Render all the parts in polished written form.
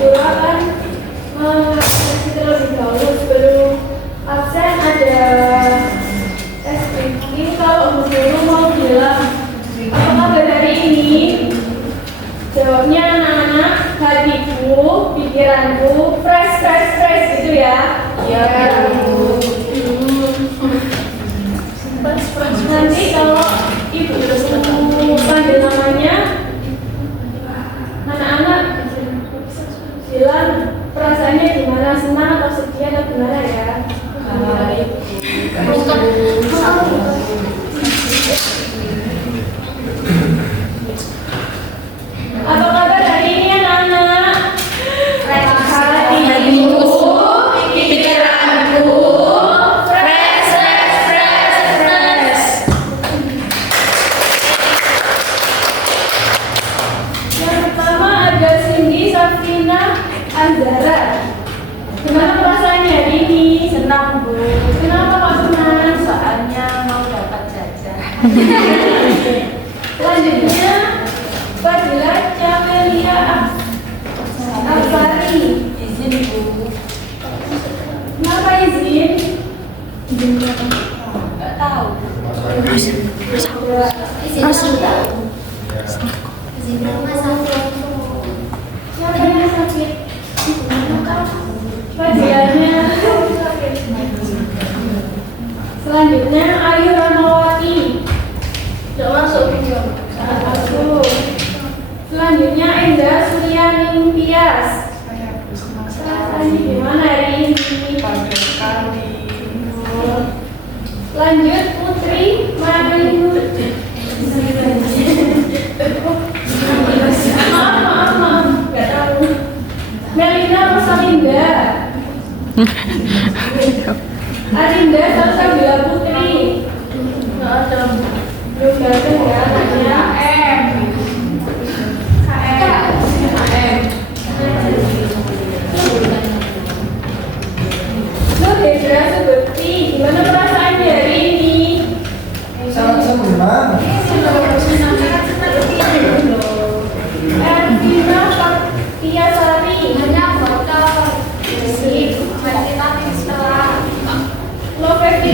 Guru akan mengasih terlebih dahulu sebelum absen ada tes ini. Kalau guru mau bilang apa kabar hari ini, jawabnya anak-anak, hatiku, pikiranku, fresh gitu ya. Iya, Bu. Nanti kalau ibu panggil namanya, anak-anak bilang perasaannya gimana, senang atau sedih atau gimana ya. Apa kabar hari ini anak-anak? Hatiku, pikiranku, fresh. Yang pertama ada Cindy, Safrina, Azara. Gimana perasaannya hari ini? Senang, Bu. Kenapa Pak senang? Soalnya mau dapat jajan. Selanjutnya Fadila Camelia Afari. Izin, Bu. Kenapa izin? Nggak tahu. Izin rumah sakit. Siapa yang sakit? Fadilanya. Selanjutnya Ayu Ramawati. Tidak masuk video. Masuk. Selanjutnya Enda Suryaning Tias. Perasaannya gimana hari ini? Bagus sekali. Lanjut Putri Marilu. Maaf, nggak tahu. Melina Rosalinda. Arinda Salsabila Putri. Nggak ada. Belum datang ya, namanya KM. Nur Hendra Subekti, gimana perasaannya hari ini? Sangat senang. Ervina Faktiasari. Hanya botol. Musik. Nanti setelah Loveti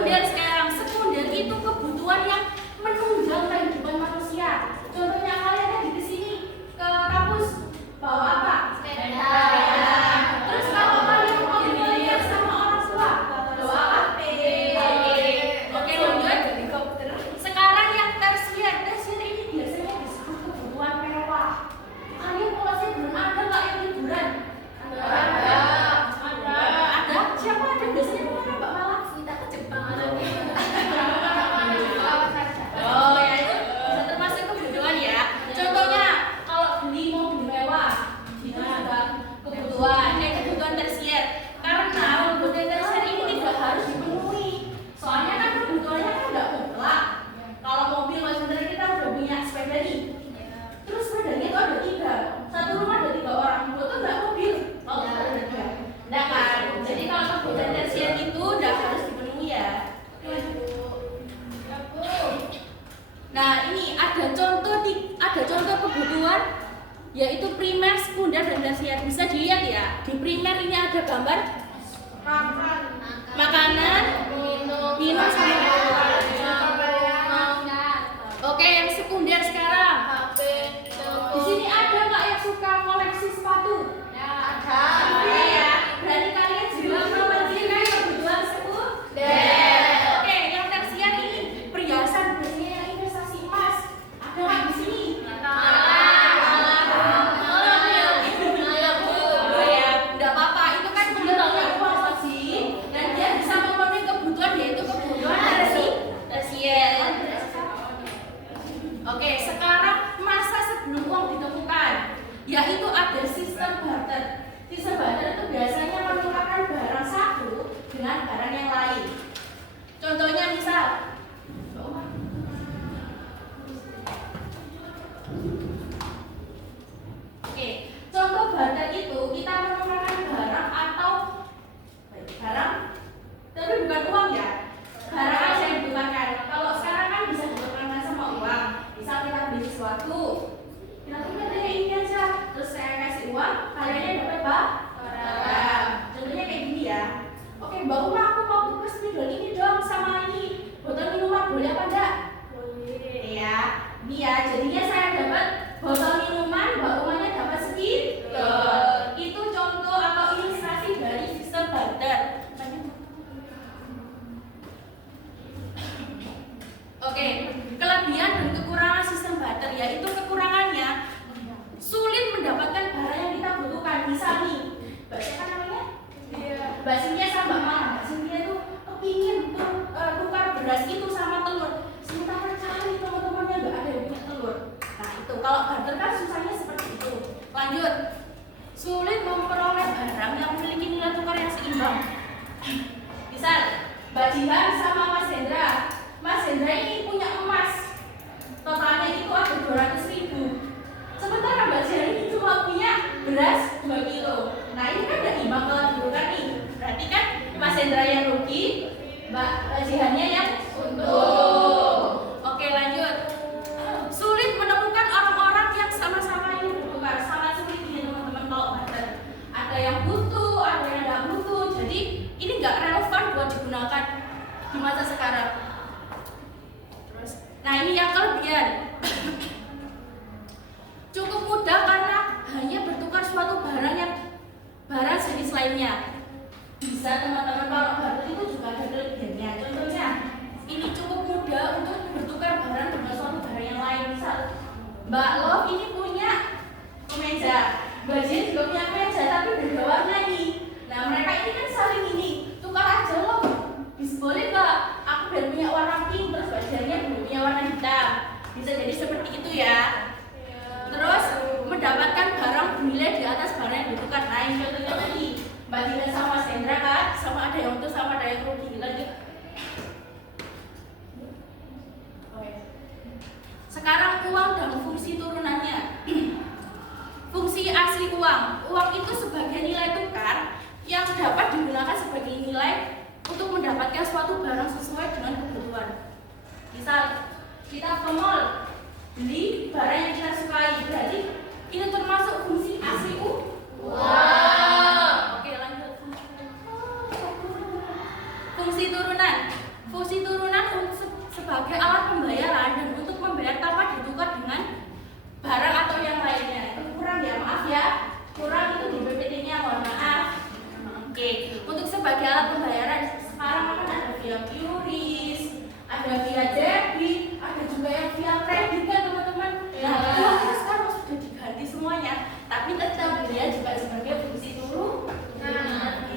sekunder sekarang. Sekunder itu kebutuhan yang menunjang kehidupan manusia. Contohnya kalian tadi ke sini ke kampus bawa apa? Sepeda. Terus kalau kalian mau belajar sama orang tua bawa apa? Oke, lanjut. Sekarang yang tersier ini biasanya disebut kebutuhan mewah. Kalian kalau saya belum ada nggak yang liburan? Ada. Siapa ada biasanya kemana Mbak Mala? Kita ke Jepang. Oh ya, itu bisa termasuk kebutuhan ya. Contohnya kalau beli mobil mewah itu juga kebutuhan tersier. Karena kebutuhan tersier ini tidak harus dipenuhi. Soalnya kan kebutuhannya kan nggak mutlak. Kalau mobil maksudnya kita udah punya sepeda nih. Terus sepedanya itu ada 3. Satu rumah ada 3 orang. Itu nggak mobil. Kalau ada 3. Nah kan. Jadi kalau kebutuhan tersier itu udah harus dipenuhi ya. Nah, ini ada contoh kebutuhan yaitu primer, sekunder dan tersier. Bisa dilihat ya. Di primer ini ada gambar makanan, minum sama Oke, yang sekunder sekarang. Di sini ada nggak yang suka koleksi sepatu? Ada ya. Berarti kalian juga mementingkan kebutuhan sekunder. Oke, yang tersier ini perhiasan biasanya yang investasi emas. Ada nggak di sini? Oh ya, nggak apa-apa. Itu kan bentuknya uang sih, dan dia bisa memenuhi kebutuhan yaitu kebutuhan tersier. Oke, sekarang masa sebelum uang ditemukan, yaitu ada sistem barter. Sistem barter itu biasanya menukarkan barang satu dengan barang yang lain. Contohnya misal, oke, contoh barter itu kita menukarkan barang atau barang, tapi bukan uang ya. Barang aja yang ditukarkan. Kalau sekarang kan bisa ditukarkan sama uang. Misal kita beli sesuatu, kita tukar kayak ini aja, terus saya kasih uang, kalian dapat barang. Contohnya kayak gini ya. Oke, Mbak Uma, aku mau tukar spidol ini dong sama ini botol minuman, boleh apa enggak? Boleh. Ya, ini ya. Jadinya saya dapat botol minuman, Mbak Umanya dapat spidol. Itu contoh atau ilustrasi dari sistem barter. Oke, kelebihan dan kekurangan sistem barter yaitu kekurangannya sulit mendapatkan barang yang kita butuhkan. Misal nih, Mbak siapa namanya? Mbak Cynthia sama Mbak Mala. Mbak Cynthia tuh kepingin tukar beras itu sama telur. Sementara cari teman-temannya nggak ada yang punya telur. Nah itu kalau barter kan susahnya seperti itu. Lanjut, sulit memperoleh barang yang memiliki nilai tukar yang seimbang. Misal Mbak Jihan sama Mas Hendra. Mas Hendra ini punya emas, totalnya itu ada 200.000. Sementara Mbak Jihan ini cuma punya beras 2 kilo. Nah ini kan udah imbang kalau dibutuhkan nih. Berarti kan Mas Hendra yang rugi, Mbak Jihannya yang untung. Oke, lanjut. Sulit menemukan orang-orang yang sama-sama ini bertukar. Sangat sulit ini teman-teman kalau barter. Ada yang butuh, ada yang nggak butuh. Jadi ini nggak relevan buat digunakan di masa sekarang. Nah ini yang kelebihan. Cukup mudah karena hanya bertukar suatu barang jenis lainnya. Bisa teman-teman kalau barter itu juga ada kelebihannya. Contohnya ini cukup mudah untuk bertukar barang dengan suatu barang yang lain. Misal Mbak Love ini punya kemeja, Mbak Jen juga punya kemeja tapi beda warna nih. Nah mereka ini kan saling ini tukar aja loh. Boleh nggak? Aku udah punya warna pink terus bajunya belum punya warna hitam. Bisa jadi seperti itu ya. Terus mendapatkan barang bernilai di atas barang yang ditukar. Nah ini contohnya tadi Mbak Dina sama Mas Hendra kan, sama ada yang untung sama ada yang rugi. Lanjut. Oke. Sekarang uang dan fungsi turunannya. Fungsi asli uang. Uang itu sebagai nilai tukar yang dapat digunakan sebagai nilai untuk mendapatkan suatu barang sesuai dengan kebutuhan. Misal kita ke mall beli barang yang kita sukai, berarti ini termasuk fungsi asli uang. Oke, lanjut. sebagai alat pembayaran dan untuk membayar tanpa ditukar dengan barang atau yang lainnya. Itu kurang ya, maaf ya. Kurang itu di PPT-nya, mohon maaf. Oke, untuk sebagai alat pembayaran sekarang kan ada via QRIS, ada via debit, ada juga yang via kredit kan teman-teman. Nah, uangnya sekarang sudah diganti semuanya, tapi tetap dia juga sebagai fungsi turunan.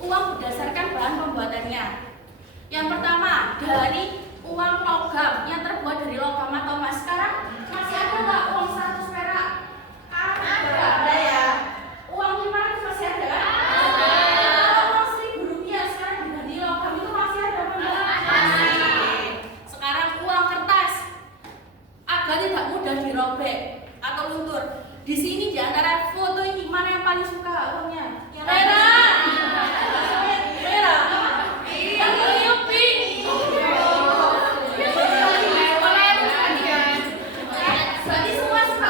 Uang berdasarkan bahan pembuatannya. Yang pertama dari uang logam yang terbuat dari logam atau emas. Sekarang masih ada nggak uang 100 perak? Ada ya. Uang 500 masih ada? Ada. Kalau uang 1000 rupiah sekarang diganti logam itu masih ada apa enggak? Masih. Sekarang uang kertas agar tidak mudah dirobek atau luntur. Di sini di antara foto ini mana yang paling suka uangnya? Yang merah. Merah. Yang ini pink. Berarti semua suka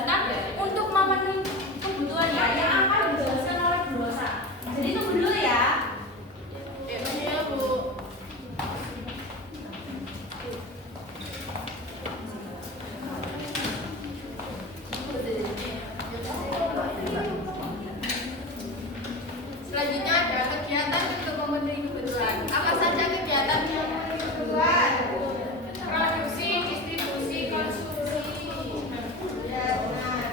kegiatan untuk memenuhi kebutuhan ya yang akan dijelaskan oleh Bu Rosa. Jadi tunggu dulu ya. Iya, Bu. Selanjutnya ada kegiatan untuk memenuhi kebutuhan. Apa saja kegiatan yang memenuhi kebutuhan? Produksi, distribusi, konsumsi. Ya, benar.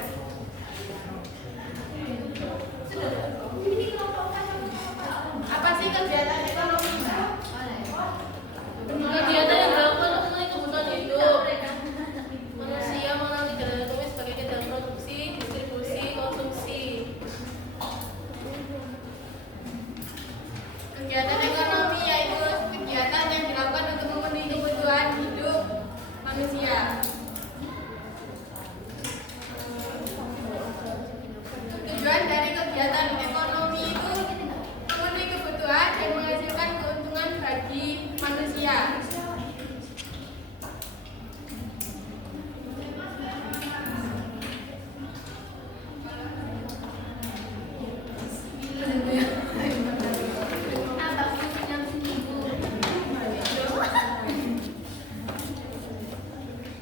Apa sih kegiatan ekonomi itu? Kegiatan yang dilakukan untuk memenuhi kebutuhan hidup manusia melalui kegiatan ekonomi sebagai kegiatan produksi, distribusi, konsumsi. Kegiatan ekonomi yaitu kegiatan yang dilakukan untuk memenuhi kebutuhan hidup manusia. Tujuan dari kegiatan ekonomi itu memenuhi kebutuhan dan menghasilkan keuntungan bagi manusia.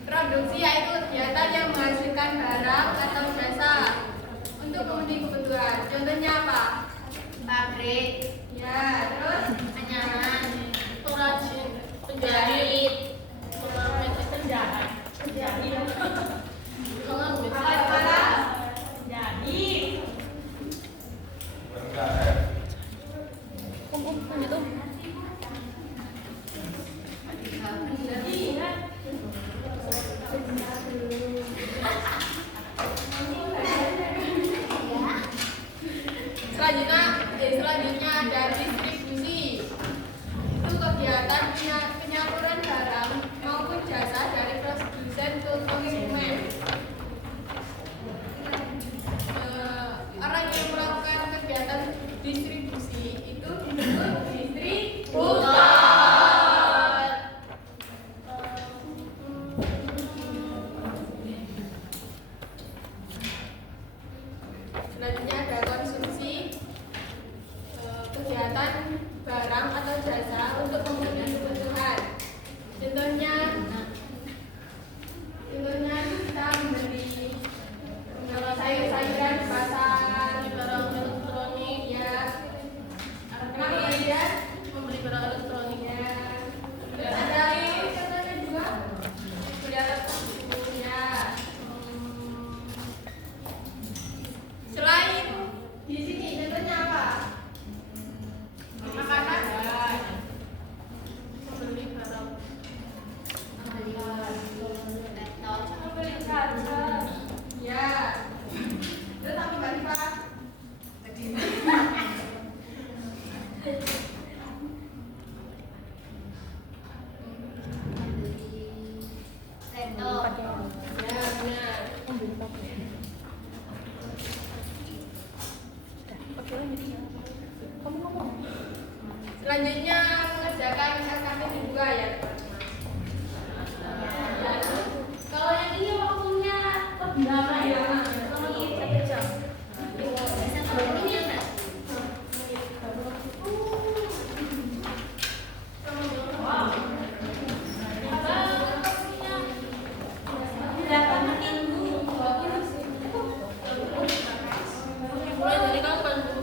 Produksi yaitu kegiatan yang menghasilkan barang atau jasa untuk memenuhi kebutuhan. Contohnya apa? Pabrik. Ya, terus penyaran, pengrajin, penjahit, penjahit. Selanjutnya ada distribusi. Itu kegiatan penyaluran barang maupun jasa dari produsen ke konsumen. Orang yang melakukan kegiatan distribusi itu disebut distributor. Selanjutnya ada konsumsi, kegiatan barang atau jasa untuk memenuhi kebutuhan. Contohnya kita membeli sayur-sayuran di pasar, barang elektronik ya. Kemudian membeli barang elektronik ya. Terus ada contohnya juga beli alat kostum ya. Selain di sini contohnya apa? Makanan. Membeli barang. Membeli kaca. Ya. Terus apa Mbak Rifa? Laptop. Ya, benar. Selanjutnya mengerjakan LKP 2 ya. Kalau yang ini waktunya lebih lama ya. Ini 1 jam. Ini enggak? Wow. 8 menit Bu. Mulai dari kapan, Bu?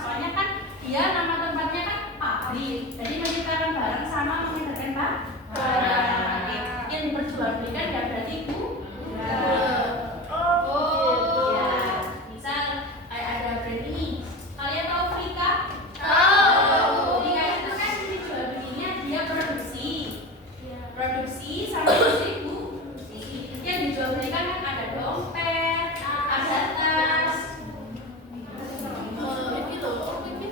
soalnya kan dia nama tempatnya kan pabrik, jadi menciptakan barang sama mengedarkan barang. Yang diperjualbelikan ya berarti Oh, ya. Misal kayak ada brand ini, kalian tahu Frika? Tahu. Frika itu kan dijual belinya dia produksi sama distribusi. Yang dijual belikan kan ada dompet, ada tas. ini loh, ini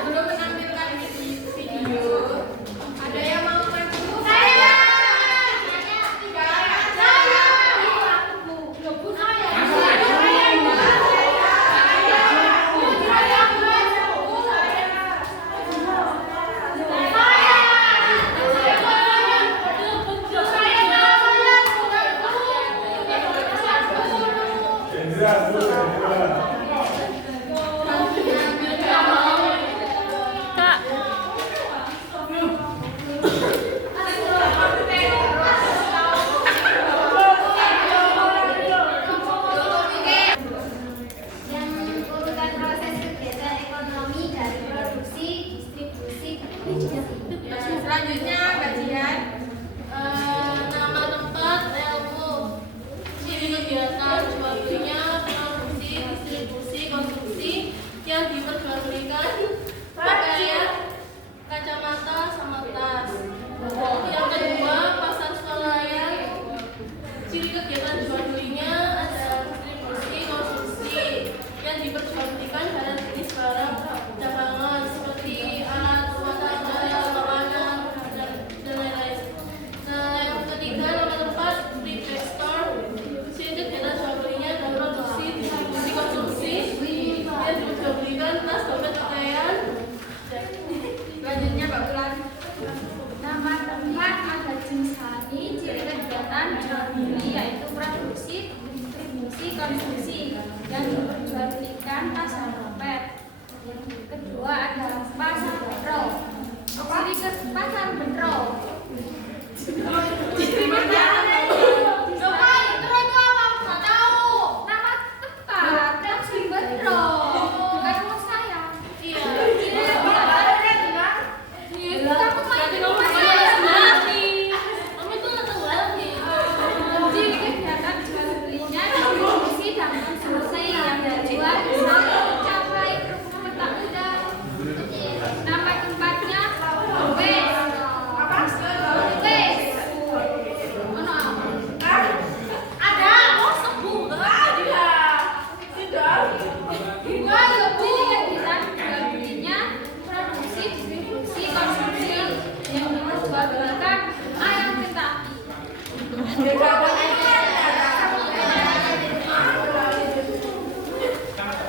Sebelum menampilkan video, ada yang mau maju? Saya. Urutan proses kegiatan ekonomi dari produksi, distribusi, Selanjutnya kajian nama tempat, ilmu, ciri kegiatan, jual belinya, produksi, distribusi, konsumsi yang diperjualbelikan, pakaian, kacamata, sama tas. Yang kedua, pasar swalayan, ciri kegiatan jual belinya ada distribusi, konsumsi yang diperjualbelikan barang jenis barang dagangan seperti alat rumah tangga, makanan, dan lain-lain. Nah, yang ketiga, nama tempat retail store, ciri kegiatan jual belinya dan produksi, distribusi, konsumsi yang diperjualbelikan tas, dompet, pakaian. selanjutnya Mbak Ulan. Nama tempat ada jenis hani, ciri kegiatan jual beli yaitu produksi, distribusi, konsumsi yang diperjualbelikan tas dan dompet. Kedua ada pasar benro, ciri ke pasar benro. Nama tempat pasar benro, bukan rumah saya. Iya. Kamu Berarti main kamu rumah sekolah saya. sendiri. Kamu itu nggak tahu lagi. Ciri kegiatan jual belinya distribusi dan konsumsi yang dijual bisa mencapai rp udah. Nama tempatnya wes. Wes. Ono apa? Ada. Oh, sembuh. Ada. Dua ya ciri kegiatan jual belinya produksi, distribusi, konsumsi yang diperjualbelikan ayam Kentucky.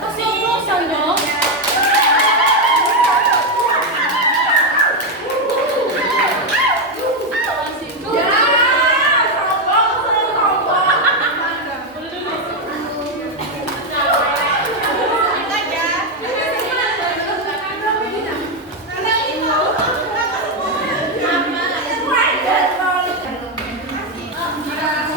Masih oplosan dong. Jika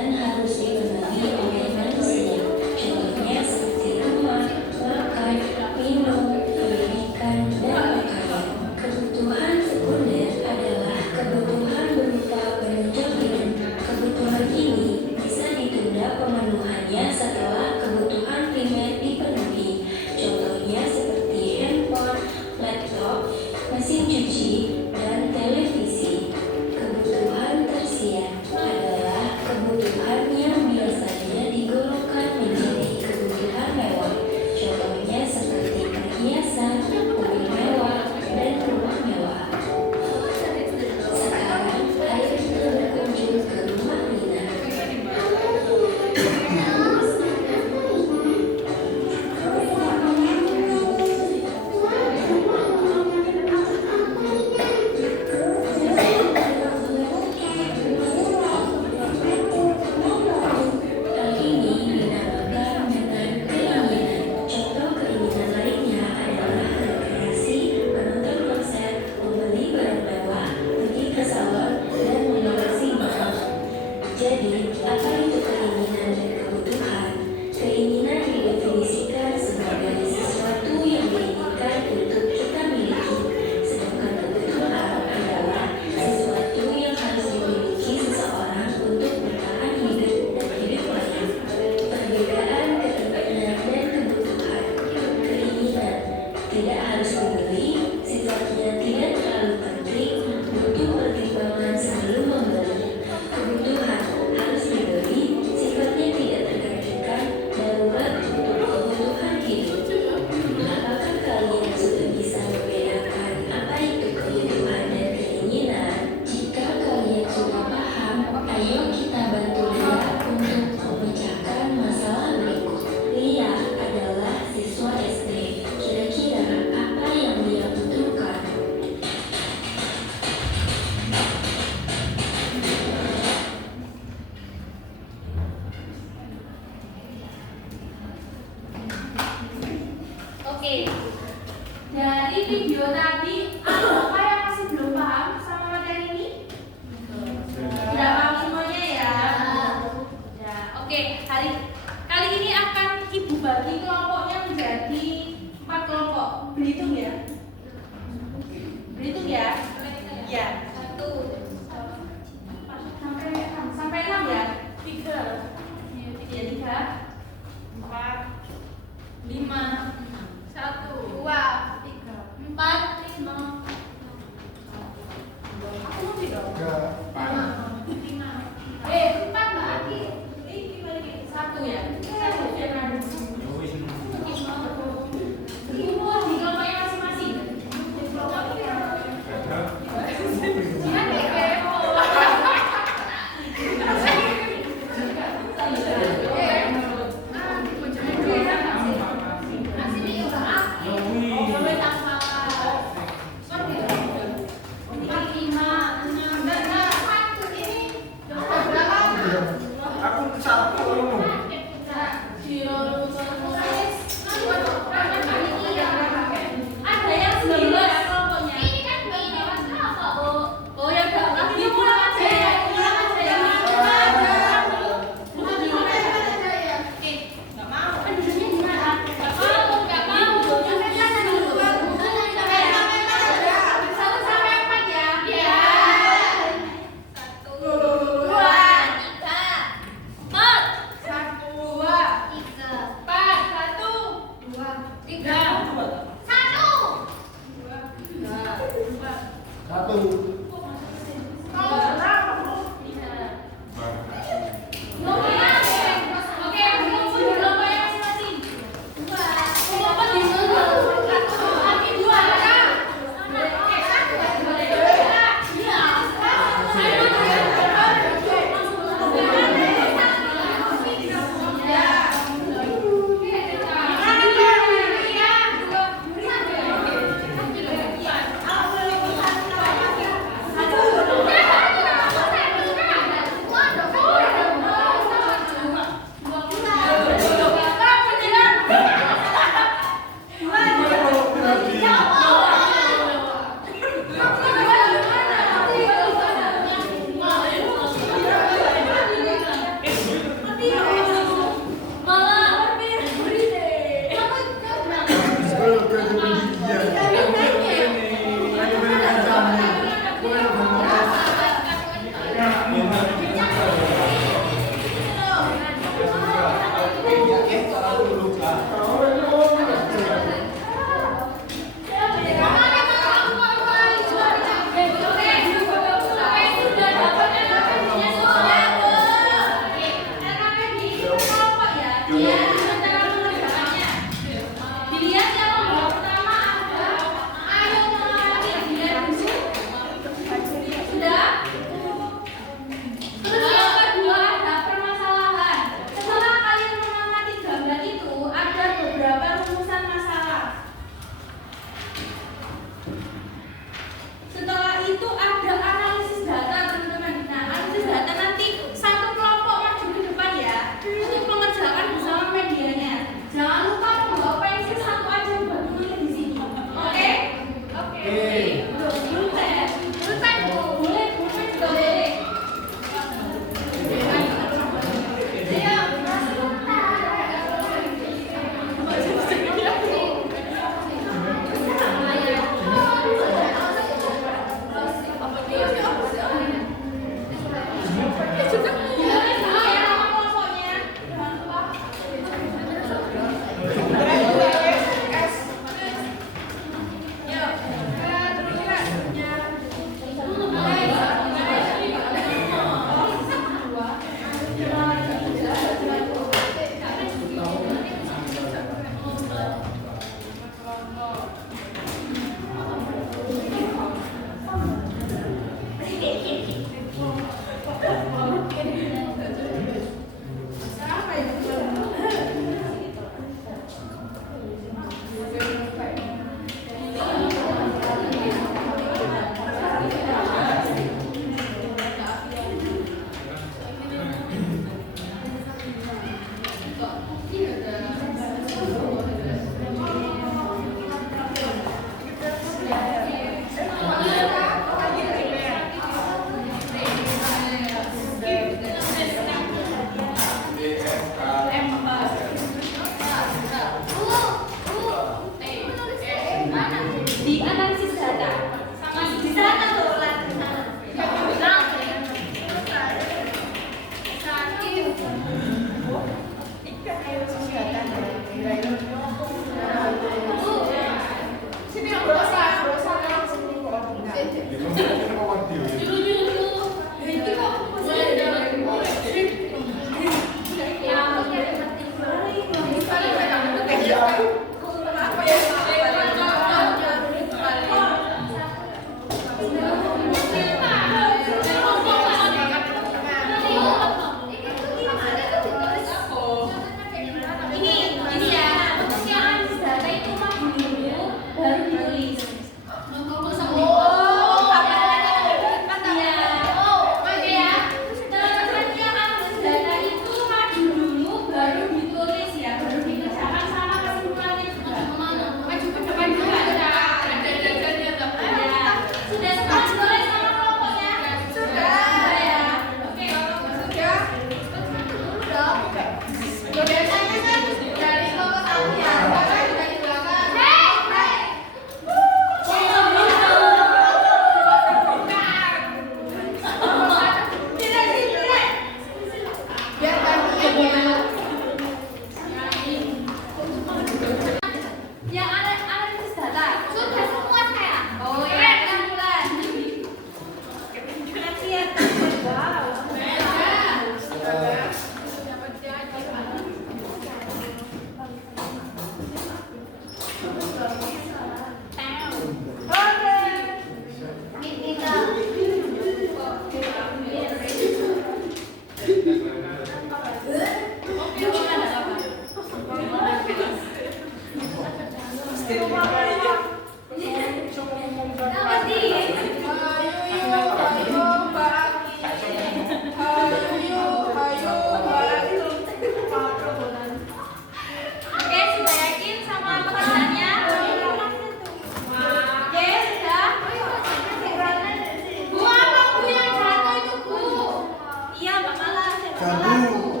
Jambu.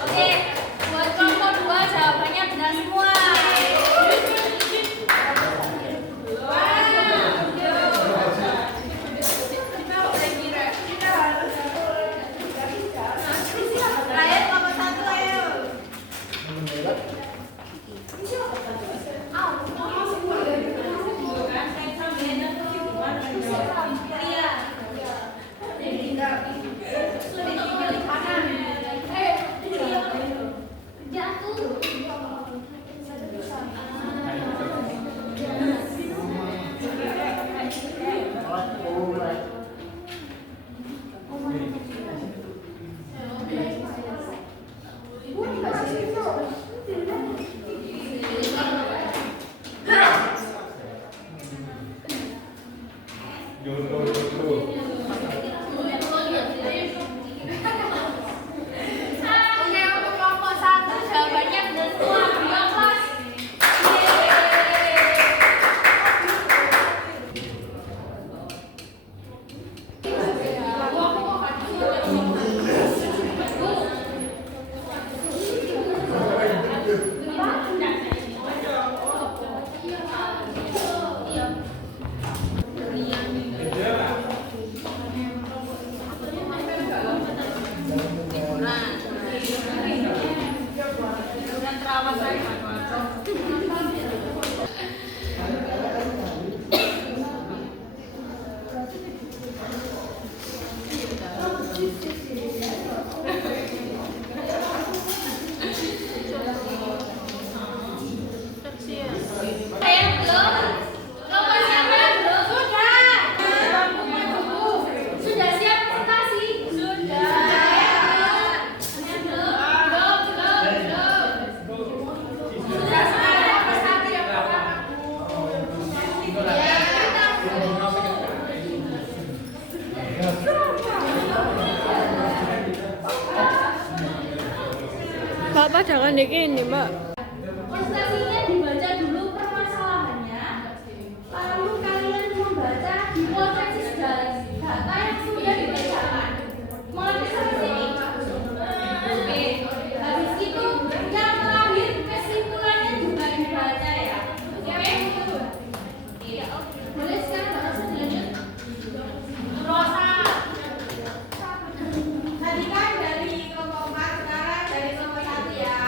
Oke, buat kelompok 2 jawabannya benar semua. Terakhir kelompok 1 ayo. Oke, untuk kelompok 1 jawabannya benar semua. Ayo kelas. Sudah siap presentasi? Sudah. Bapak jangan di ini, Mbak. Presentasinya dibaca dulu permasalahannya, lalu kalian membaca di posisi data yang sudah dibacakan. Mulai sampai sini. Oke. Habis itu yang terakhir kesimpulannya juga dibaca ya. Oke? Oke. Boleh sekarang langsung dilanjut. Rosa. Tadi kan dari kelompok 4, sekarang dari kelompok 1 ya.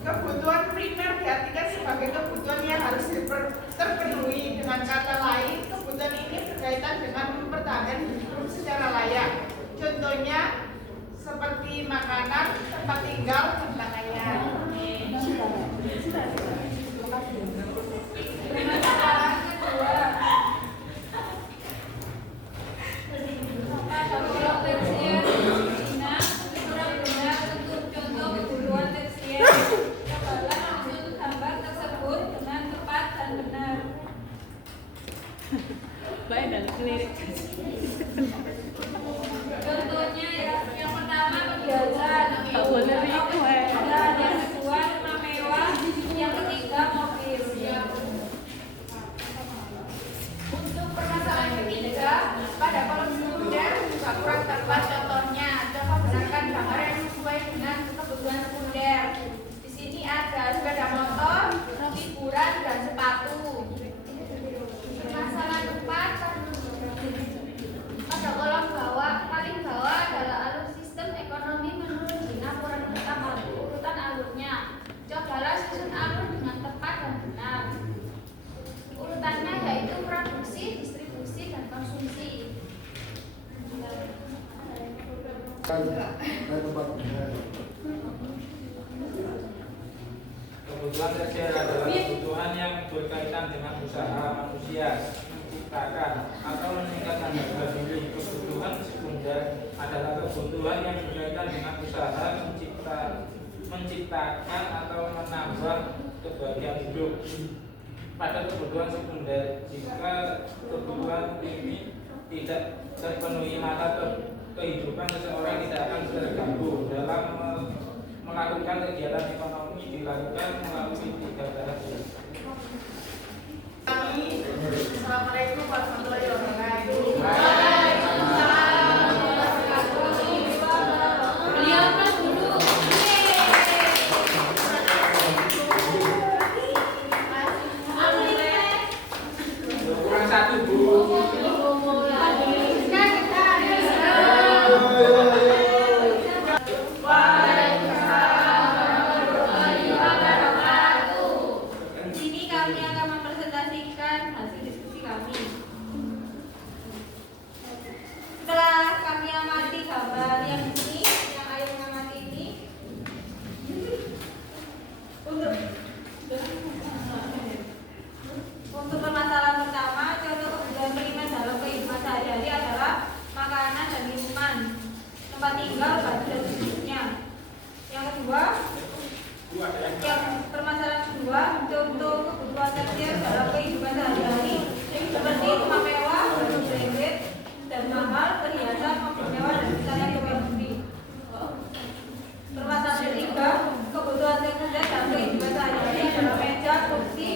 Kebutuhan primer diartikan sebagai kebutuhan yang harus terpenuhi. Dengan kata lain, kebutuhan ini berkaitan dengan mempertahankan hidup secara layak. Contohnya seperti makanan, tempat tinggal, dan lainnya. Contohnya ya, yang pertama perhiasan, yang kedua rumah mewah, yang ketiga mobil. Untuk permasalahan ketiga, pada kolom sekunder juga kurang tepat contohnya. Coba benarkan gambar yang sesuai dengan kebutuhan sekunder. Di sini ada sepeda motor, hiburan, dan sepatu. Permasalahan 4, pada kolom bawah, paling bawah adalah alur sistem ekonomi menurut Kebutuhan tersier adalah kebutuhan yang berkaitan dengan usaha manusia menciptakan atau meningkatkan harga diri. Kebutuhan sekunder adalah kebutuhan yang berkaitan dengan usaha menciptakan atau menambah kebahagiaan hidup. Pada kebutuhan sekunder, jika kebutuhan ini tidak terpenuhi, maka kehidupan seseorang tidak akan terganggu. Dalam melakukan kegiatan ekonomi dilakukan melalui 3 tahap. Assalamualaikum warahmatullahi wabarakatuh. Beliau kelas dulu. Kurang 1 Bu. Di sini kami akan mempresentasikan hasil diskusi kami. Setelah kami amati gambar yang ini, yang ayo mengamati ini, untuk permasalahan pertama, contoh kebutuhan primer dalam kehidupan sehari-hari adalah makanan dan minuman, tempat tinggal, baju dan seterusnya. Yang kedua, yang permasalahan kedua, contoh kebutuhan tersier dalam kehidupan sehari-hari seperti rumah mewah, baju branded dan mahal, perhiasan, mobil mewah dan misalnya domestik. Permasalahan ketiga, kebutuhan sekunder dalam kehidupan sehari-hari adalah meja, kursi,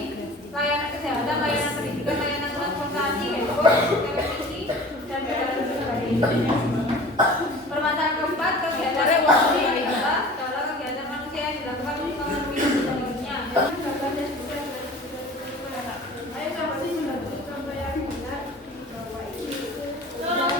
layanan kesehatan, layanan pendidikan, layanan transportasi, handphone, televisi, dan sebagainya. Permasalahan keempat, kegiatan ekonomi adalah segala kegiatan manusia yang dilakukan untuk memenuhi kebutuhannya. Tolong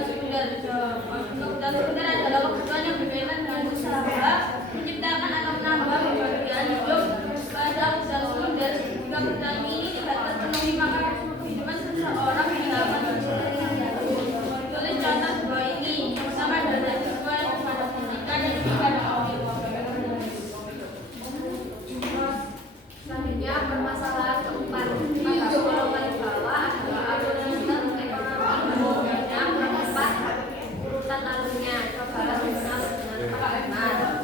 kebutuhan sekunder. Kebutuhan sekunder adalah kebutuhan yang berkaitan dengan usaha menciptakan atau menambah kebahagiaan hidup pada usaha sekunder. Jika kebutuhan ini tidak terpenuhi maka kehidupan seseorang tidak akan tulis contoh dua ini. Pertama adalah kebutuhan kepada pendidikan dan kepada Selanjutnya permasalahan keempat pada kolom paling bawah adalah alur sistem ekonomi yang keempat urutan alurnya cobalah mengenal dengan benar.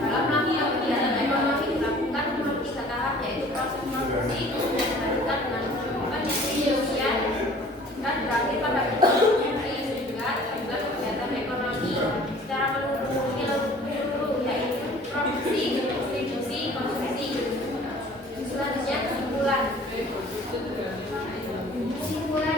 Dalam melakukan kegiatan ekonomi dilakukan melalui 3 tahap yaitu proses produksi, kemudian dilanjutkan dengan pendistribusian dan berakhir pada sehingga kegiatan ekonomi secara menyeluruh yaitu produksi, distribusi, konsumsi. Selanjutnya kesimpulan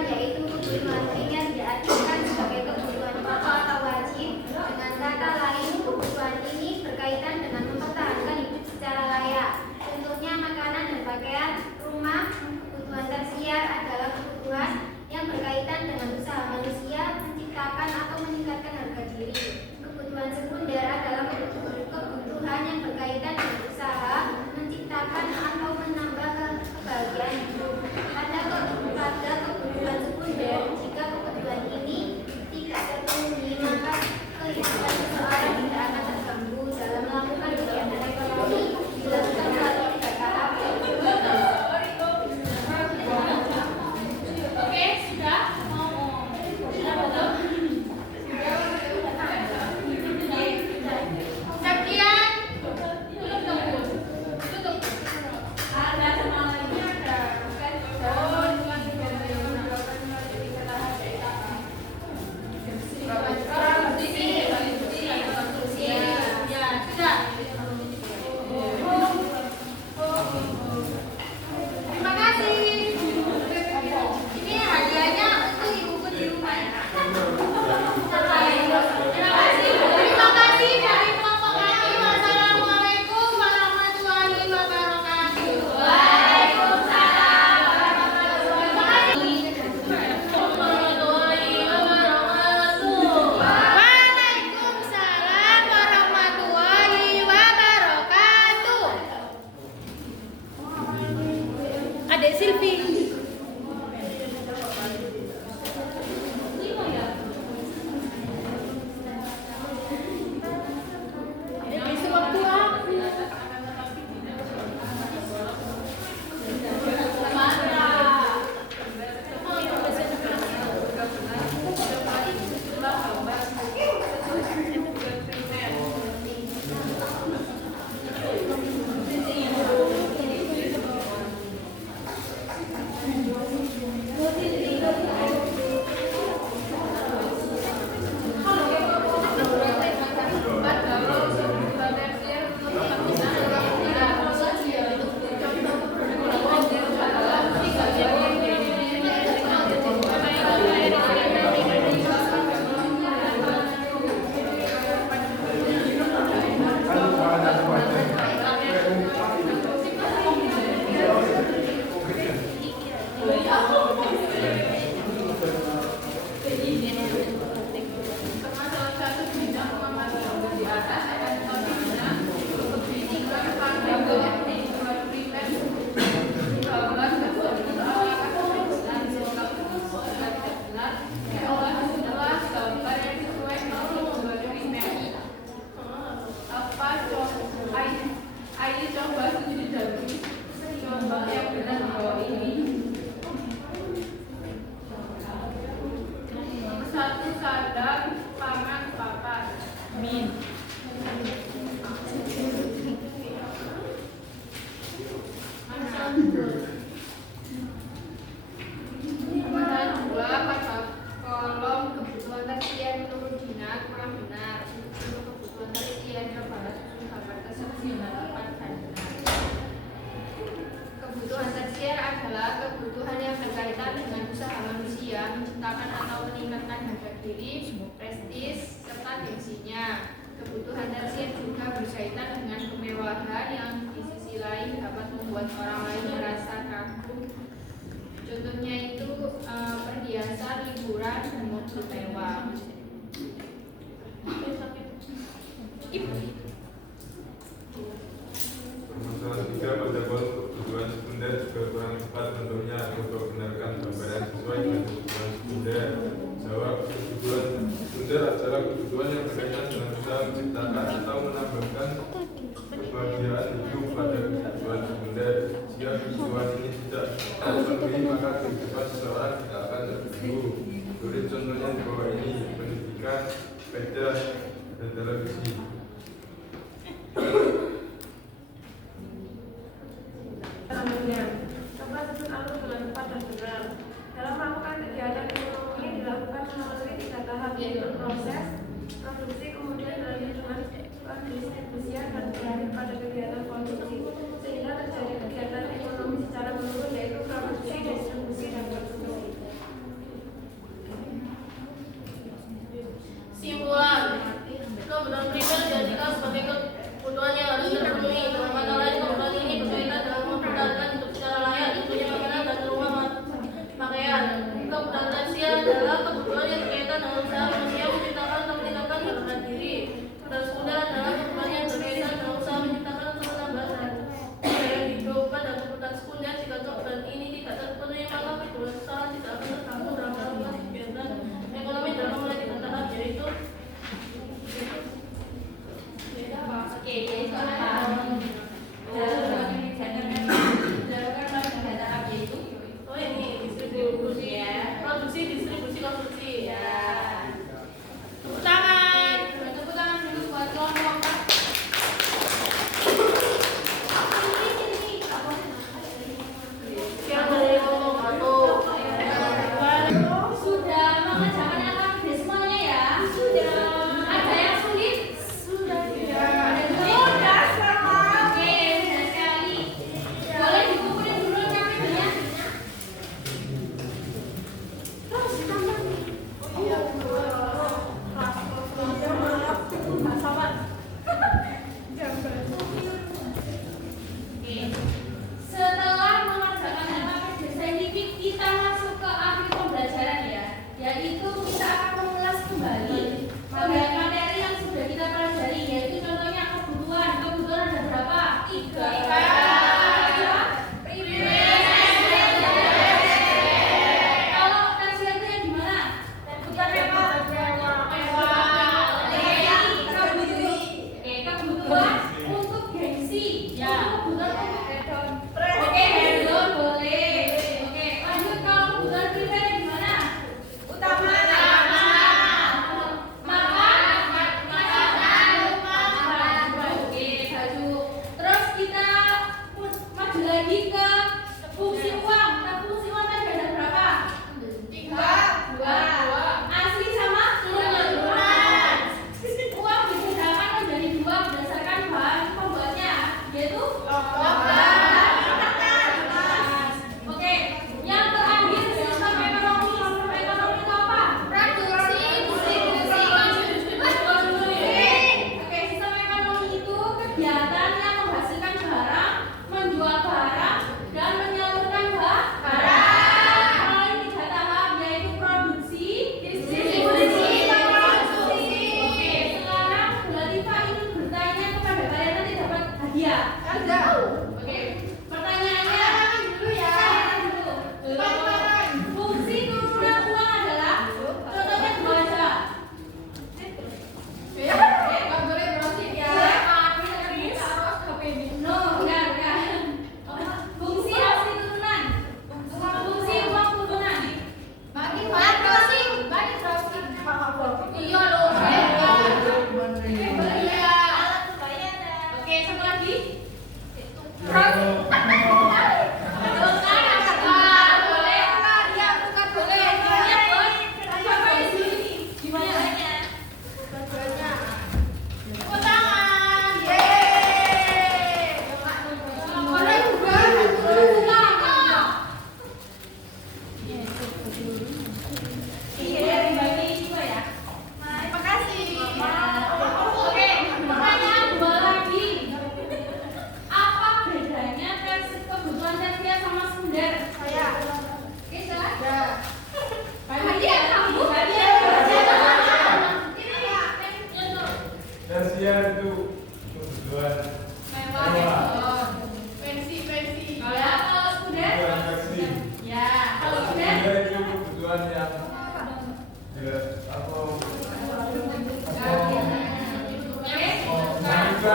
yaitu kebutuhan primer diartikan sebagai kebutuhan pokok atau wajib. Dengan kata lain, kebutuhan ini berkaitan dengan mempertahankan hidup secara layak. Contohnya makanan dan pakaian, rumah. Kebutuhan tersier adalah kebutuhan yang berkaitan dengan usaha manusia menciptakan atau meningkatkan harga diri. Kebutuhan sekunder adalah kebutuhan yang berkaitan dengan usaha menciptakan atau menambah kebahagiaan hidup. Pada kebutuhan sekunder, jika kebutuhan ini tidak terpenuhi, maka kehidupan seseorang tidak akan terganggu. Dalam melakukan kegiatan ekonomi dilakukan melalui 3 tahap. Oke, sudah? Sudah betul? Sekian. Tutup. Ada sama lainnya ada. Terima kasih. Ini hadiahnya untuk ibuku di rumah. Terima kasih dari kelompok kami. Wassalamualaikum warahmatullahi wabarakatuh. Waalaikumsalam warahmatullahi wabarakatuh. Waalaikumsalam warahmatullahi wabarakatuh. Adek Silvi. Besok waktu aku. Ayo coba studi dulu contoh yang benar di bawah ini. Nomor 1 sadar pangan papan. Min. Nomor 2 pada kolom kebutuhan tersier menurut Dina kurang benar. Untuk kebutuhan tersier coba susun gambar tersebut dengan tepat dan benar. Kebutuhan tersier adalah kebutuhan yang berkaitan dengan usaha manusia menciptakan atau meningkatkan harga diri, prestis, serta gengsinya. Kebutuhan tersier juga berkaitan dengan kemewahan yang di sisi lain dapat membuat orang lain merasa kagum. Contohnya itu perhiasan, liburan, dan mobil mewah. adalah kebutuhan yang berkaitan dengan usaha menciptakan atau menambahkan kebahagiaan hidup pada kebutuhan sekunder. Jika kebutuhan ini tidak terpenuhi, maka kehidupan seseorang tidak akan terganggu. Beri contohnya di bawah ini: pendidikan, sepeda, dan televisi. Coba susun alur dengan tepat dan benar. Dalam melakukan kegiatan ekonomi dilakukan melalui 3 tahap, yaitu proses, produksi, kemudian dengan pendistribusian dan berakhir pada kegiatan konsumsi, sehingga terjadi kegiatan ekonomi secara menurun, yaitu produksi, distribusi, dan konsumsi. Simpulan, kebutuhan primer dijadikan sebagai kebutuhan yang harus terpenuhi. Dengan kata lain, kebutuhan ini berkaitan dengan mempertahankan hidup secara layak, tentunya makanan dan rumah pakaian. Kebutuhan tersier adalah kebutuhan yang berkaitan dengan usaha manusia menciptakan atau meningkatkan harga diri. Kebutuhan sekunder adalah kebutuhan yang berkaitan dengan usaha menciptakan atau menambah daya hidup. Pada kebutuhan sekunder, jika kebutuhan ini tidak terpenuhi,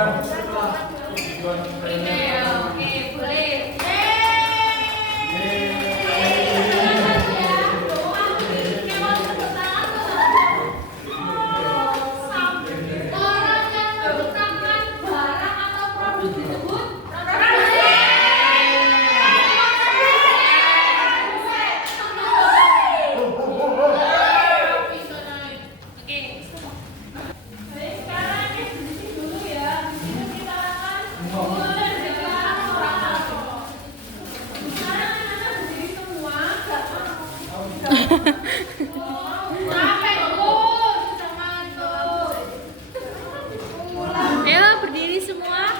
Oke, boleh. Orang yang menggunakan barang atau produk disebut Ayo berdiri semua.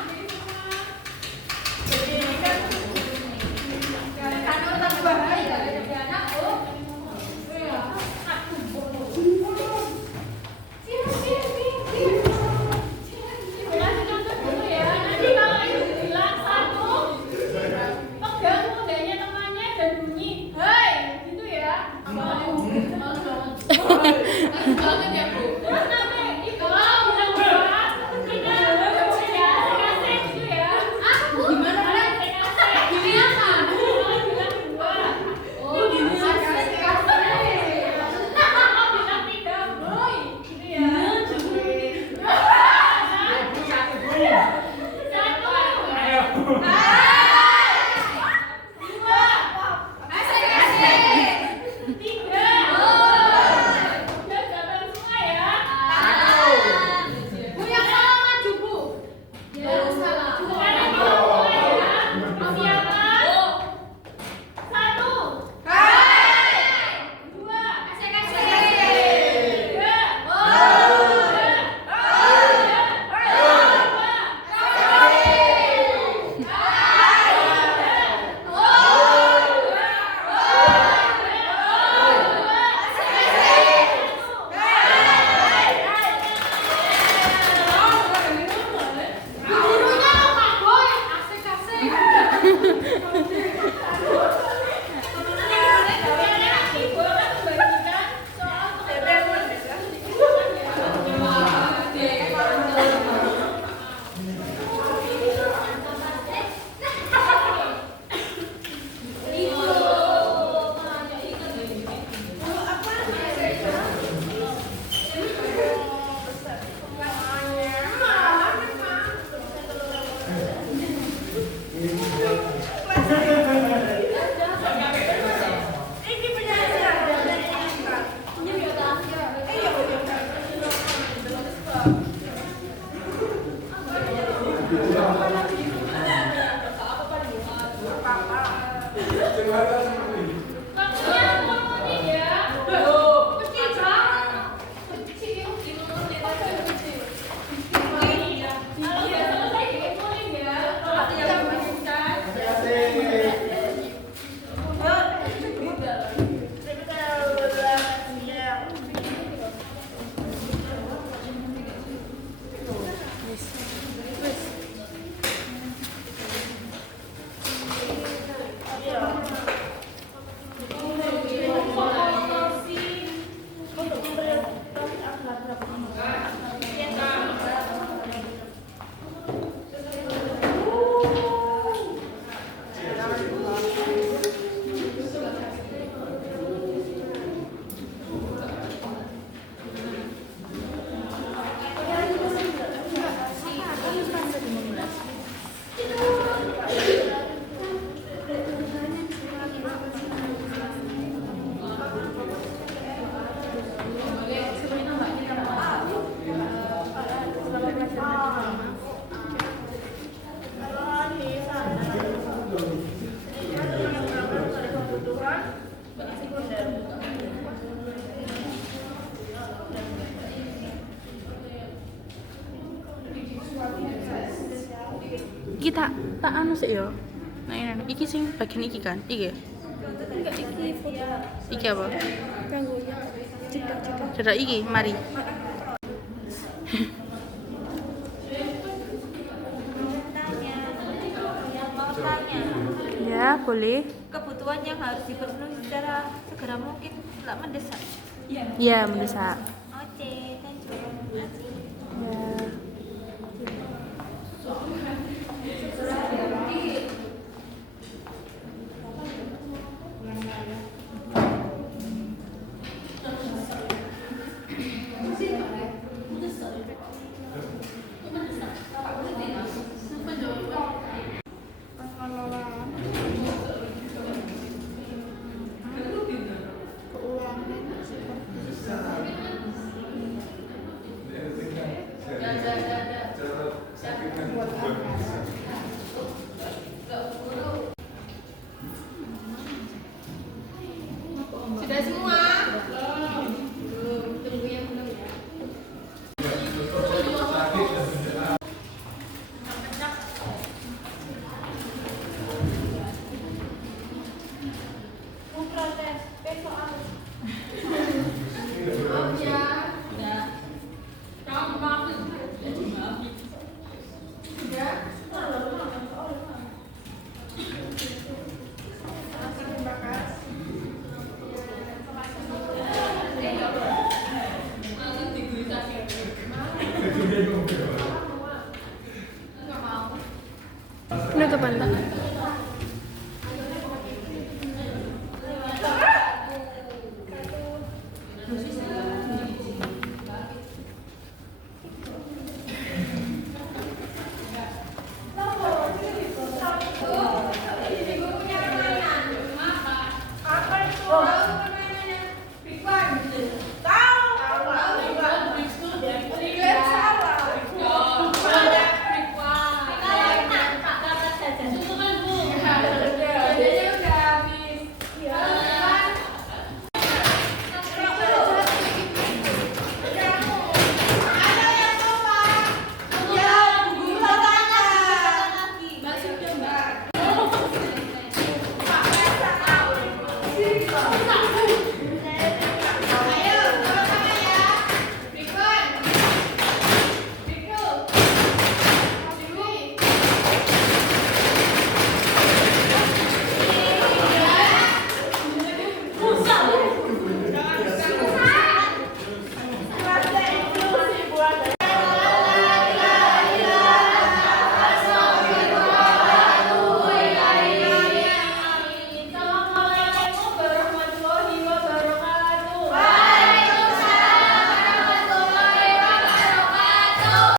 Iki tak anu sik yo. Nah ini iki sing bagian iki kan? Iki. Enggak iki foto. Iki apa? Kanggonya cedak-cedak. Cedak iki, mari. Ya, boleh. Kebutuhan yang harus dipenuhi secara segera mungkin, tidak mendesak. Iya, mendesak. Oke, thank you. Ya. Mantap.